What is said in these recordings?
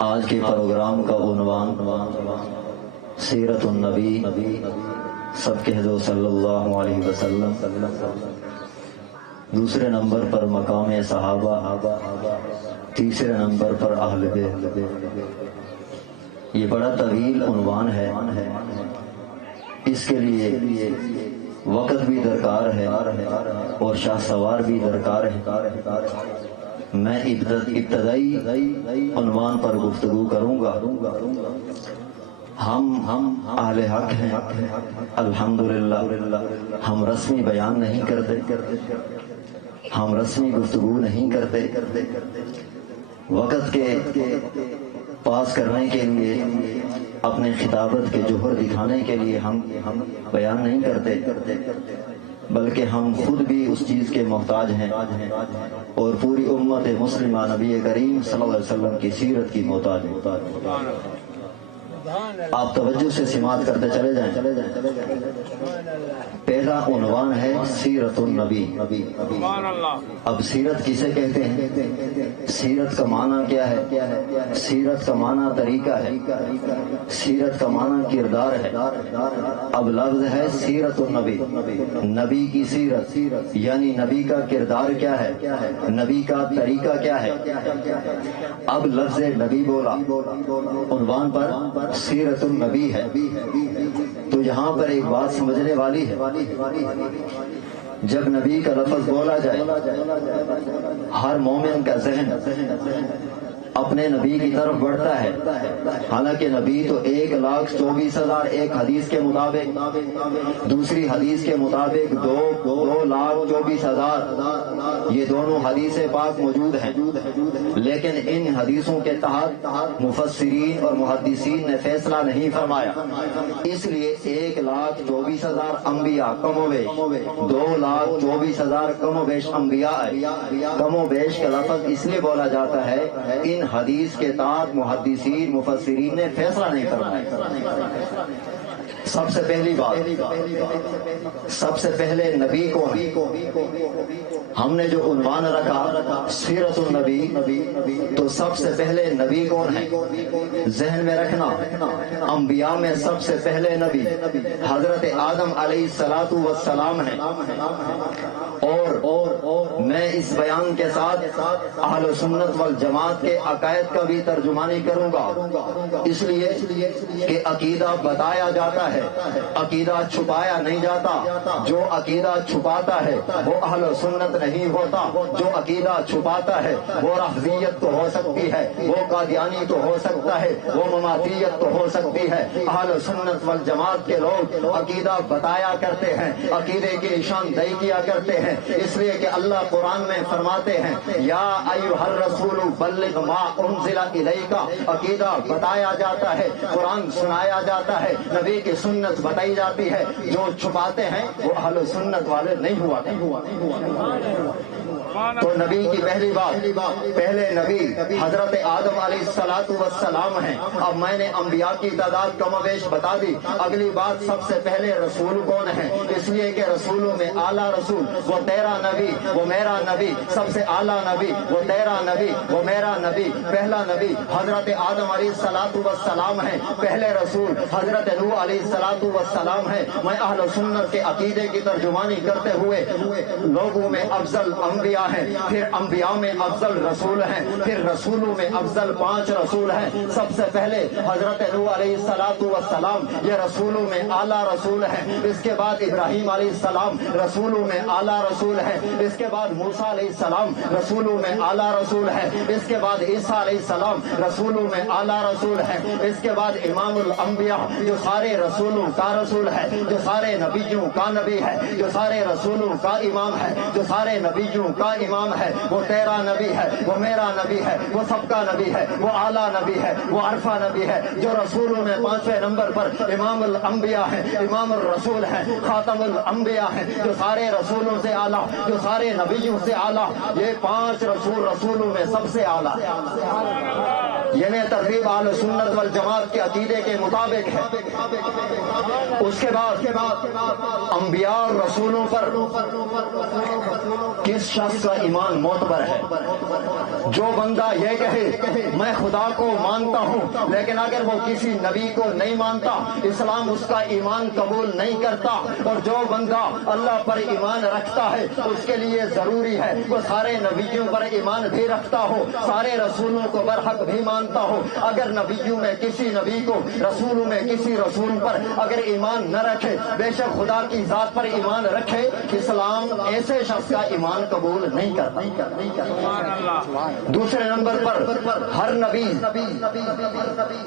آج کے پروگرام کا عنوان سیرت النبی، سب کہہ دو صلی اللہ علیہ وسلم۔ دوسرے نمبر پر مقام صحابہ، تیسرے نمبر پر اہل بیت۔ یہ بڑا طویل عنوان ہے، اس کے لیے وقت بھی درکار ہے اور شاہ سوار بھی درکار ہے۔ میں ابتدائی عنوان پر گفتگو کروں گا۔ ہم اہل حق ہیں، الحمدللہ۔ ہم رسمی بیان نہیں کرتے، ہم رسمی گفتگو نہیں کرتے۔ وقت کے پاس کرنے کے لیے، اپنے خطابت کے جوہر دکھانے کے لیے ہم بیان نہیں کرتے، بلکہ ہم خود بھی اس چیز کے محتاج ہیں اور پوری امت مسلمہ نبی کریم صلی اللہ علیہ وسلم کی سیرت کی محتاج ہے۔ آپ توجہ سے سماعت کرتے چلے جائیں۔ پہلا عنوان ہے سیرت النبی۔ اب سیرت کسے کہتے ہیں؟ سیرت کا معنی کیا ہے؟ سیرت کا معنی طریقہ ہے، سیرت کا معنی کردار ہے۔ اب لفظ ہے سیرت النبی، نبی کی سیرت، یعنی نبی کا کردار کیا ہے، نبی کا طریقہ کیا ہے۔ اب لفظ نبی بولا، عنوان پر سیرت النبی ہے، تو یہاں پر ایک بات سمجھنے والی ہے۔ جب نبی کا لفظ بولا جائے، ہر مومن کا ذہن اپنے نبی کی طرف بڑھتا ہے۔ حالانکہ نبی تو 1,24,000 ایک حدیث کے مطابق، دوسری حدیث کے مطابق 2,24,000 یہ دونوں حدیث پاک موجود ہیں، لیکن ان حدیثوں کے تحت مفسرین اور محدثین نے فیصلہ نہیں فرمایا، اس لیے 1,24,000 انبیاء کم و بیش، 2,24,000 کم و بیش انبیاء ہے۔ کم و بیش کا لفظ اس لیے بولا جاتا ہے ان حدیث کے تحت محدثین مفسرین نے فیصلہ نہیں فرمایا۔ سب سے پہلی بات، سب سے پہلے نبی کون ہے؟ ہم نے جو عنوان رکھا سیرت النبی، تو سب سے پہلے نبی کون ہے؟ ذہن میں رکھنا، انبیاء میں سب سے پہلے نبی حضرت آدم علیہ السلام ہیں۔ اور میں اس بیان کے ساتھ اہل سنت والجماعت کے عقائد کا بھی ترجمانی کروں گا، اس لیے کہ عقیدہ بتایا جاتا ہے، عقیدہ چھپایا نہیں جاتا۔ جو عقیدہ چھپاتا ہے وہ اہل سنت نہیں ہوتا، جو عقیدہ چھپاتا ہے وہ رافضیت تو ہو سکتی ہے، وہ قادیانی تو ہو سکتا ہے، وہ مماتیت تو ہو سکتی ہے۔ اہل سنت والجماعت کے لوگ عقیدہ بتایا کرتے ہیں، عقیدے کی نشاندہی کیا کرتے ہیں، اس لیے کہ اللہ قرآن میں فرماتے ہیں یا ایھا الرسول بلغ ما انزل الیک۔ عقیدہ بتایا جاتا ہے، قرآن سنایا جاتا ہے، نبی کی سنت بتائی جاتی ہے۔ جو چھپاتے ہیں وہ اہل سنت والے نہیں ہوا۔ تو نبی کی پہلی بات، پہلے نبی حضرت آدم علیہ السلام ہیں۔ اب میں نے انبیاء کی تعداد کم و بیش بتا دی۔ اگلی بات، سب سے پہلے رسول کون ہے؟ اس لیے کہ رسولوں میں اعلیٰ رسول وہ تیرا نبی، وہ میرا نبی، سب سے اعلیٰ نبی وہ تیرا نبی، وہ میرا نبی۔ پہلا نبی حضرت آدم علیہ السلام ہے، پہلے رسول حضرت نوح علیہ السلام ہے۔ میں اہل سنت کے عقیدے کی ترجمانی کرتے ہوئے لوگوں میں افضل انبیاء ہیں، پھر انبیاء میں افضل رسول ہیں، پھر رسولوں میں افضل 5 رسول ہیں۔ سب سے پہلے حضرت نوح علیہ السلام یہ رسولوں میں اعلیٰ رسول ہیں۔ اس کے بعد ابراہیم علیہ السلام رسولوں میں اعلیٰ رسول ہیں۔ اس کے بعد موسیٰ علیہ السلام رسولوں میں اعلیٰ رسول ہیں۔ اس کے بعد عیسیٰ علیہ السلام رسولوں میں اعلیٰ رسول ہیں۔ اس کے بعد امام الانبیاء جو سارے رسولوں کا رسول ہے، جو سارے نبیوں کا نبی ہے، جو سارے رسولوں کا امام ہے، جو سارے نبیوں کا امام ہے، وہ تیرا نبی ہے، وہ میرا نبی ہے، وہ سب کا نبی ہے، وہ اعلیٰ نبی ہے، وہ عرفہ نبی ہے۔ جو رسولوں میں 5ویں نمبر پر امام الانبیاء ہے، امام الرسول ہے، خاتم الانبیاء ہے، جو سارے رسولوں سے اعلیٰ، جو سارے نبیوں سے اعلیٰ، یہ 5 رسولوں میں سب سے اعلیٰ۔ یہ ترغیب اہل سنت والجماعت کے عقیدے کے مطابق ہے۔ اس کے بعد انبیاء اور رسولوں پر کس شخص کا ایمان معتبر ہے؟ جو بندہ یہ کہے میں خدا کو مانتا ہوں لیکن اگر وہ کسی نبی کو نہیں مانتا، اسلام اس کا ایمان قبول نہیں کرتا۔ اور جو بندہ اللہ پر ایمان رکھتا ہے اس کے لیے ضروری ہے وہ سارے نبیوں پر ایمان بھی رکھتا ہو، سارے رسولوں کو برحق بھی مانتا ہو۔ اگر نبیوں میں کسی نبی کو، رسولوں میں کسی رسول پر اگر ایمان نہ رکھے، بے شک خدا کی ذات پر ایمان رکھے، اسلام ایسے شخص کا ایمان قبول نہیں کرتا۔ دوسرے نمبر پر ہر نبی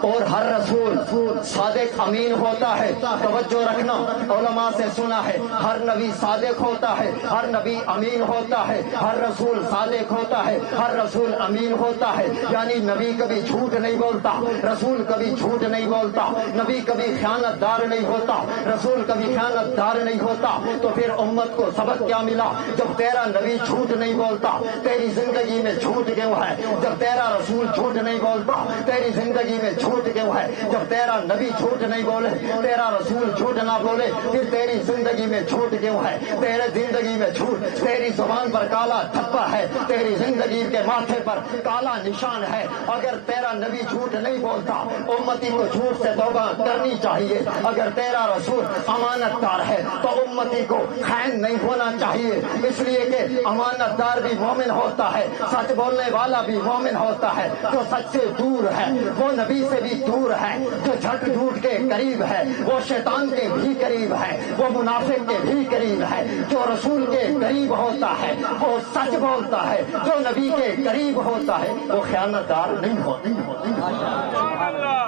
اور ہر رسول صادق امین ہوتا ہے۔ توجہ رکھنا، علماء سے سنا ہے ہر نبی صادق ہوتا ہے، ہر نبی امین ہوتا ہے، ہر رسول صادق ہوتا ہے، ہر رسول امین ہوتا ہے۔ یعنی نبی کبھی جھوٹ نہیں بولتا، رسول کبھی جھوٹ نہیں بولتا، نبی کبھی خیانت دار نہیں ہوتا، رسول کبھی خیانت دار نہیں ہوتا۔ تو پھر امت کو سبق کیا ملا؟ جب تیرا نبی جھوٹ نہیں بولتا تیری زندگی میں جھوٹ کیوں ہے؟ جب تیرا رسول جھوٹ نہیں بولتا تیری زندگی میں جھوٹ کیوں ہے؟ جب تیرا نبی جھوٹ نہیں بولے، تیرا رسول جھوٹ نہ بولے، پھر تیری زندگی میں جھوٹ کیوں ہے؟ تیرے زندگی میں جھوٹ، تیری زبان پر کالا دھبا ہے، تیری زندگی کے ماتھے پر کالا نشان ہے۔ اگر تیرا نبی جھوٹ نہیں بولتا، امتی کو جھوٹ سے توبہ کرنی چاہیے۔ اگر تیرا رسول امانت دار ہے تو امتی کو خائن نہیں ہونا چاہیے، اس لیے کہ امانت دار بھی مومن ہوتا ہے، سچ بولنے والا بھی مومن ہوتا ہے۔ جو سچ سے دور ہے وہ نبی سے بھی دور ہے، جو جھٹ جھوٹ کے قریب ہے وہ شیطان کے بھی قریب ہے، وہ منافق کے بھی قریب ہے۔ جو رسول کے قریب ہوتا ہے وہ سچ بولتا ہے، جو نبی کے قریب ہوتا ہے وہ خیانت دار نہیں ہوتا۔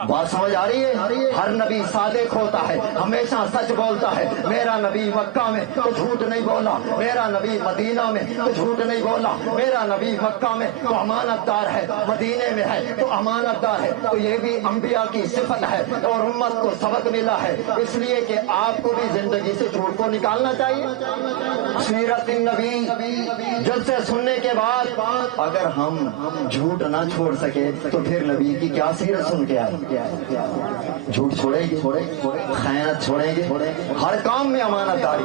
بات سمجھ آ رہی ہے؟ ہر نبی صادق ہوتا ہے، ہمیشہ سچ بولتا ہے۔ میرا نبی مکہ میں تو جھوٹ نہیں بولا، میرا نبی مدینہ میں تو جھوٹ نہیں بولا، میرا نبی مکہ میں تو امانت دار ہے، مدینے میں ہے تو امانت دار ہے۔ تو یہ بھی انبیاء کی صفت ہے اور امت کو سبق ملا ہے، اس لیے کہ آپ کو بھی زندگی سے جھوٹ کو نکالنا چاہیے۔ سیرت النبی جلسے سننے کے بعد اگر ہم جھوٹ نہ چھوڑ سکے تو پھر نبی کی کیا سیرت سن کے آئے؟ جھوٹ چھوڑیں گے، خیانت چھوڑیں گے، ہر کام میں امانت داری،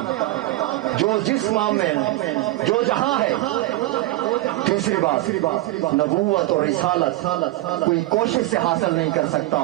جو جس معاملے میں جو جہاں ہے۔ تیسری بات، نبوت اور رسالت کوئی کوشش سے حاصل نہیں کر سکتا،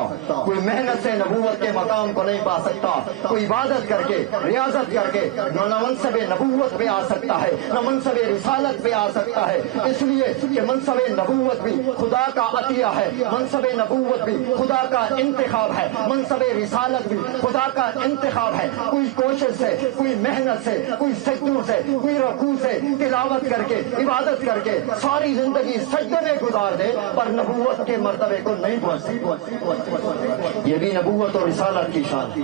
کوئی محنت سے نبوت کے مقام کو نہیں پا سکتا، کوئی عبادت کر کے، ریاضت کر کے نہ منصب نبوت پہ آ سکتا ہے، نہ منصب رسالت پہ آ سکتا ہے۔ اس لیے کہ منصب نبوت بھی خدا کا عطیہ ہے، منصب نبوت بھی خدا کا انتخاب ہے، منصب رسالت بھی خدا کا انتخاب ہے۔ کوئی کوشش سے، کوئی محنت سے، کوئی سجدوں سے، کوئی رکوع سے، تلاوت کر کے، عبادت کر کے ساری زندگی سجدے میں گزار دے پر نبوت کے مرتبے کو نہیں پہنچ سکتی۔ یہ بھی نبوت اور رسالت کی شان۔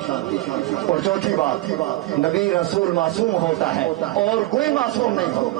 اور چوتھی بات، نبی رسول معصوم ہوتا ہے اور کوئی معصوم نہیں ہو۔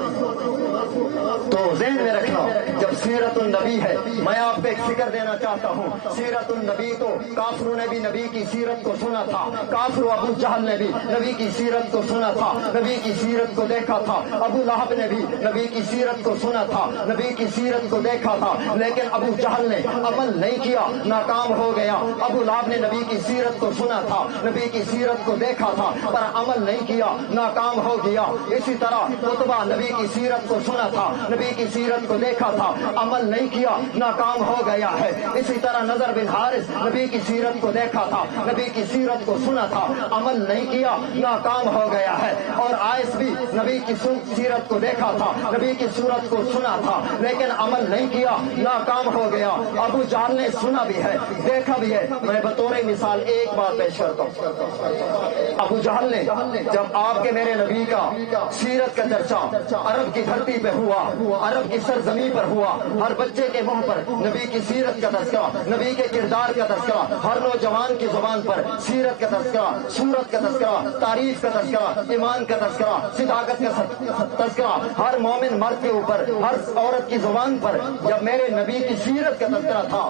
تو ذہن میں رکھنا، جب سیرت النبی ہے، میں آپ کو ایک فکر دینا چاہتا ہوں، سیرت النبی تو کافروں نے بھی نبی کی سیرت کو سنا تھا، کافر ابو جہل نے بھی نبی کی سیرت کو سنا تھا، نبی کی سیرت کو دیکھا تھا، ابو لہب نے بھی نبی کی سیرت کو سنا تھا، نبی کی سیرت کو دیکھا تھا، لیکن ابو جہل نے عمل نہیں کیا، ناکام ہو گیا۔ ابو لہب نے نبی کی سیرت کو سنا تھا، نبی کی سیرت کو دیکھا تھا پر عمل نہیں کیا، ناکام ہو گیا۔ اسی طرح عتبہ نبی کی سیرت کو سنا تھا، نبی کی سیرت کو دیکھا تھا، عمل نہیں کیا، ناکام ہو گیا ہے۔ اسی طرح نضر بن حارث نبی کی سیرت کو دیکھا تھا، نبی کی سیرت کو سنا تھا، عمل نہیں کیا، ناکام ہو گیا ہے۔ اور عائس بھی نبی کی سیرت کو دیکھا تھا، نبی کی سورت کو سنا تھا لیکن عمل نہیں کیا، ناکام ہو گیا۔ ابو جہل نے سنا بھی ہے، دیکھا بھی ہے۔ میں بطور مثال ایک بات پیش کرتا ہوں، ابو جہل نے جب آپ کے میرے نبی کا سیرت کا چرچا عرب کی دھرتی پہ ہوا، عرب کی سرزمین پر ہوا، ہر بچے کے منہ پر نبی کی سیرت کا تذکرہ، نبی کے کردار کا تذکرہ، ہر نوجوان کی زبان پر سیرت کا تذکرہ، سورت کا تذکرہ، تعریف کا تذکرہ، ایمان کا تذکرہ، صداقت کا تذکرہ، ہر مومن مرد کے اوپر، ہر عورت کی زبان پر جب میرے نبی کی سیرت کا تذکرہ تھا،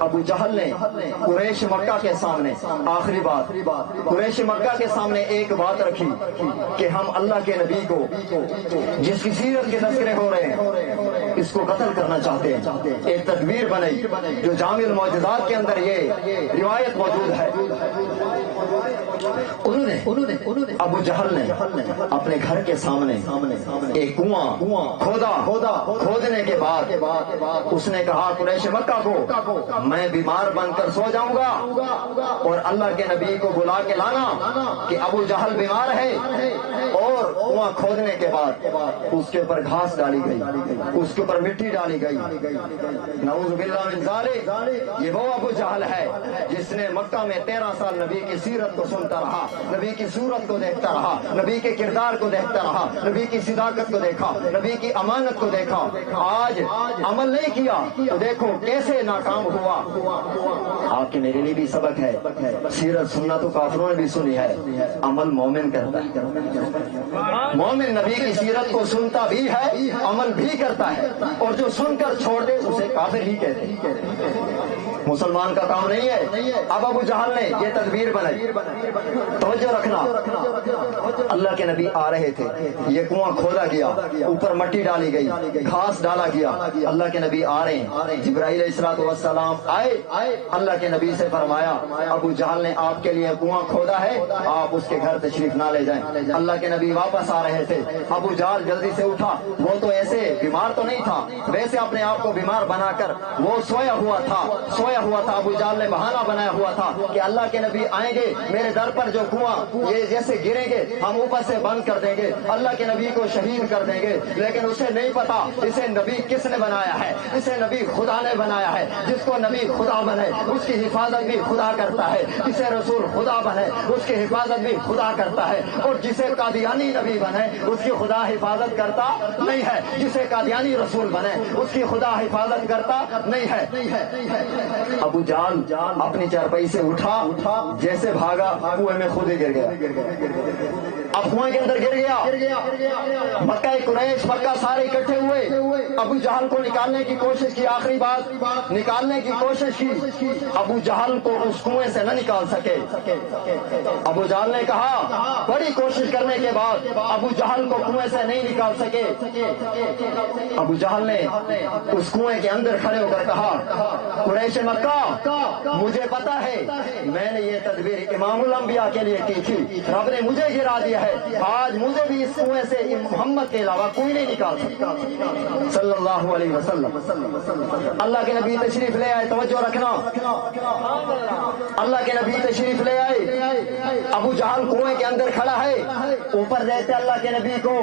ابو جہل نے قریش مکہ کے سامنے، آخری بات، قریش مکہ کے سامنے ایک بات رکھی کہ ہم اللہ کے نبی کو جس کی سیرت کے تذکرے ہو رہے ہیں، اس کو قتل کرنا چاہتے ہیں. ایک تدبیر بنائی جو جامع المعجزات کے اندر یہ روایت موجود ہے. انہوں نے ابو جہل نے اپنے گھر کے سامنے ایک کنواں کھودنے کے بعد اس نے کہا قریش مکہ کو میں بیمار بن کر سو جاؤں گا اور اللہ کے نبی کو بلا کے لانا کہ ابو جہل بیمار ہے. اور کنواں کھودنے کے بعد اس کے اوپر گھاس ڈالی گئی, اس کے اوپر مٹی ڈالی گئی. نعوذ باللہ من ذالک. یہ وہ ابو جہل ہے جس نے مکہ میں 13 سال نبی کی سیرت کو سنتا رہا, نبی کی صورت کو دیکھتا رہا, نبی کے کردار کو دیکھتا رہا, نبی کی صداقت کو دیکھا, نبی کی امانت کو دیکھا. آج عمل نہیں کیا تو دیکھو کیسے ناکام ہوا. آپ کے میرے لیے بھی سبق ہے. سیرت سننا تو کافروں نے بھی سنی ہے, عمل مومن کرتا ہے. مومن نبی کی سیرت کو سنتا بھی ہے, عمل بھی کرتا ہے, اور جو سن کر چھوڑ دے اسے کافر ہی کہتے ہیں. مسلمان کا کام نہیں ہے. اب ابو جہل نے یہ تدبیر بنائی. توجہ رکھنا, اللہ کے نبی آ رہے تھے, یہ کنواں کھودا گیا, اوپر مٹی ڈالی گئی, گھاس ڈالا گیا. اللہ کے نبی آ رہے ہیں. جبرائیل علیہ السلام آئے, اللہ کے نبی سے فرمایا ابو جہل نے آپ کے لیے کنواں کھودا ہے, آپ اس کے گھر تشریف نہ لے جائیں. اللہ کے نبی واپس آ رہے تھے. ابو جہل جلدی سے اٹھا. وہ تو ایسے بیمار تو نہیں تھا, ویسے اپنے آپ کو بیمار بنا کر وہ سویا ہوا تھا. ابو جہل نے بہانہ بنایا ہوا تھا کہ اللہ کے نبی آئیں گے, میرے در پر جو کنواں یہ جیسے گریں گے ہم اوپر سے بند کر دیں گے, اللہ کے نبی کو شہید کر دیں گے. لیکن اسے نہیں پتا اسے نبی کس نے بنایا ہے. اسے نبی خدا نے بنایا ہے. جس کو نبی خدا بنے اس کی حفاظت بھی خدا کرتا ہے. جسے رسول خدا بنے اس کی حفاظت بھی خدا کرتا ہے. اور جسے قادیانی نبی بنے اس کی خدا حفاظت کرتا نہیں ہے. جسے قادیانی رسول بنے اس کی خدا حفاظت کرتا نہیں ہے. ابو جہل اپنی چارپائی سے اٹھا, جیسے بھاگا کنویں میں خود ہی گر گیا. اب کنویں کے اندر گر گیا. مکہ قریش مکہ سارے اکٹھے ہوئے. ابو جہل کو نکالنے کی کوشش کی, آخری بات نکالنے کی کوشش کی. ابو جہل کو اس کنویں سے نہ نکال سکے. ابو جہل نے کہا, بڑی کوشش کرنے کے بعد ابو جہل کو کنویں سے نہیں نکال سکے. ابو جہل نے اس کنویں کے اندر کھڑے ہو کر کہا قریش مکہ مجھے پتا ہے میں نے یہ تدبیر امام الانبیاء کے لیے کی تھی, رب نے مجھے گرا دیا ہے. آج مجھے بھی اس کنویں سے محمد کے علاوہ کوئی نہیں نکال سکتا صلی اللہ علیہ وسلم. اللہ کے نبی تشریف لے آئے. توجہ رکھنا, اللہ کے نبی تشریف لے آئے. ابو جہل کنویں کے اندر کھڑا ہے, اوپر رہتے اللہ کے نبی کو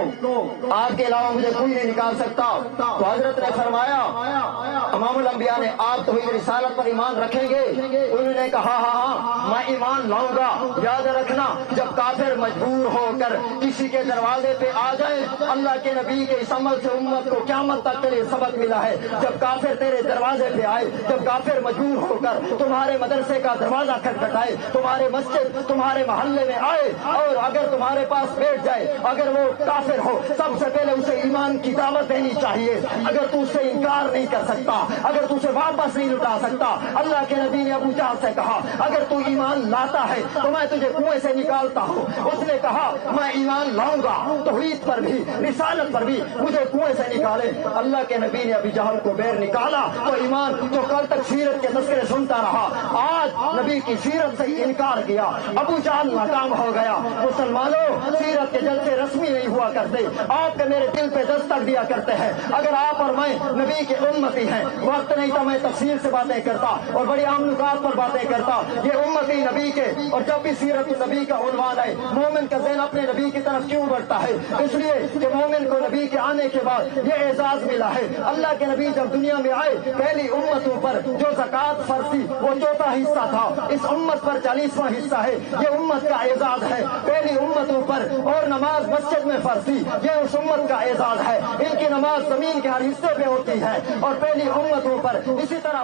آپ کے علاوہ مجھے کوئی نہیں نکال سکتا. تو حضرت نے فرمایا امام الانبیاء نے آپ تو رسالت پر ایمان رکھیں گے؟ انہوں نے کہا ہاں میں ایمان لاؤں گا. یاد رکھنا جب کافر مجبور ہو کر کسی کے دروازے پہ آ جائے, اللہ کے نبی کے اس عمل سے امت کو قیامت تک کے لیے سبق ملا ہے. جب کافر تیرے دروازے پہ آئے, جب کافر مجبور ہو کر تمہارے مدرسے کا دروازہ کھٹکھٹائے, تمہارے مسجد تمہارے محلے میں آئے اور اگر تمہارے پاس بیٹھ جائے, اگر وہ کافر ہو سب سے پہلے اسے ایمان کی دعوت دینی چاہیے. اگر تو اس سے انکار نہیں کر سکتا, اگر تو اسے واپس نہیں لٹا سکتا, اللہ کے نبی نے ابو جہل سے کہا اگر تو ایمان لاتا ہے تو میں تجھے کنویں سے نکالتا ہوں. اس نے کہا میں ایمان لاؤں گا, توحید پر بھی رسالت پر بھی مجھے کنویں سے نکالے. اللہ کے نبی نے ابو جہل کو بیر نکالا تو ایمان جو کل تک سیرت کے تذکرے سنتا رہا آج نبی کی سیرت سے انکار کیا. ابو جہل ناکام ہو گیا. مسلمانوں سیرت کے جلسے رسمی نہیں ہوا کرتے, آپ کے میرے دل پہ دستک دیا کرتے ہیں. اگر آپ اور میں نبی کے امتی ہیں, وقت نہیں تھا میں تفصیل سے باتیں کرتا اور بڑی عام نکات پر باتیں کرتا. یہ امتی نبی کے, اور جب بھی سیرت نبی کا عنوان ہے مومن کا ذہن اپنے نبی کی طرف کیوں بڑھتا ہے؟ اس لیے کہ مومن کو نبی کے آنے کے بعد یہ اعزاز ملا ہے. اللہ کے نبی جب دنیا میں آئے پہلی امتوں پر جو زکات فرض تھی وہ 4واں حصہ تھا, اس امت پر 40واں حصہ ہے. یہ امت کا اعزاز ہے. پہلی امتوں پر اور نماز مسجد میں فرض تھی, یہ اس امت کا اعزاز ہے. ان کی نماز زمین کے ہر حصے پہ ہوتی ہے. اور پہلی امتوں پر اسی طرح